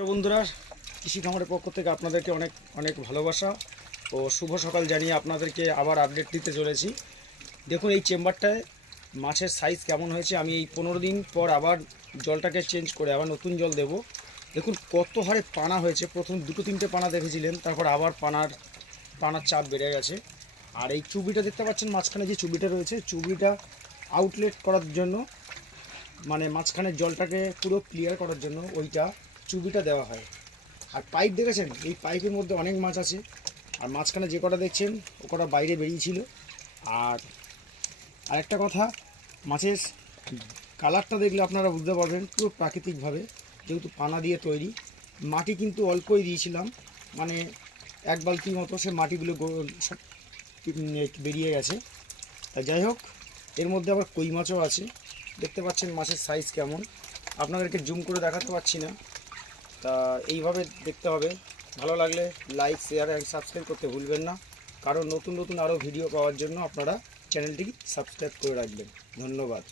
বন্ধুরা, কৃষি খামারের পক্ষ থেকে আপনাদেরকে অনেক অনেক ভালোবাসা ও শুভ সকাল জানিয়ে আপনাদেরকে আবার আপডেট দিতে চলেছি। দেখুন এই চেম্বারটায় মাছের সাইজ কেমন হয়েছে। আমি এই 15 দিন পর আবার জলটাকে চেঞ্জ করে আবার নতুন জল দেব। দেখুন কত হারে পানা হয়েছে। প্রথম দুটো তিনটে পানা দেখেছিলেন, তারপর আবার পানার চাপ বেড়ে গেছে। আর এই চুবিটা দেখতে পাচ্ছেন, মাঝখানে যে চুবিটা রয়েছে, চুবিটা আউটলেট করার জন্য, মানে মাঝখানের জলটাকে পুরো ক্লিয়ার করার জন্য ওইটা চুবিটা দেওয়া হয়। আর পাইপ দেখেছেন, এই পাইপের মধ্যে অনেক মাছ আছে। আর মাঝখানে যে কটা দেখছেন ও কটা বাইরে বেরিয়েছিল। আর আরেকটা কথা, মাছের কালারটা দেখলে আপনারা বুঝতে পারবেন পুরো প্রাকৃতিকভাবে, যেহেতু পানা দিয়ে তৈরি। মাটি কিন্তু অল্পই দিয়েছিলাম, মানে এক বালতি মতো, সে মাটিগুলো সব বেরিয়ে গেছে। তা যাই হোক, এর মধ্যে আবার কই মাছও আছে। দেখতে পাচ্ছেন মাছের সাইজ কেমন, আপনাদেরকে জুম করে দেখাতে পারছি না। তা এইভাবে দেখতে হবে। ভালো লাগলে লাইক, শেয়ার অ্যান্ড সাবস্ক্রাইব করতে ভুলবেন না, কারণ নতুন নতুন আরও ভিডিও পাওয়ার জন্য আপনারা চ্যানেলটি সাবস্ক্রাইব করে রাখবেন। ধন্যবাদ।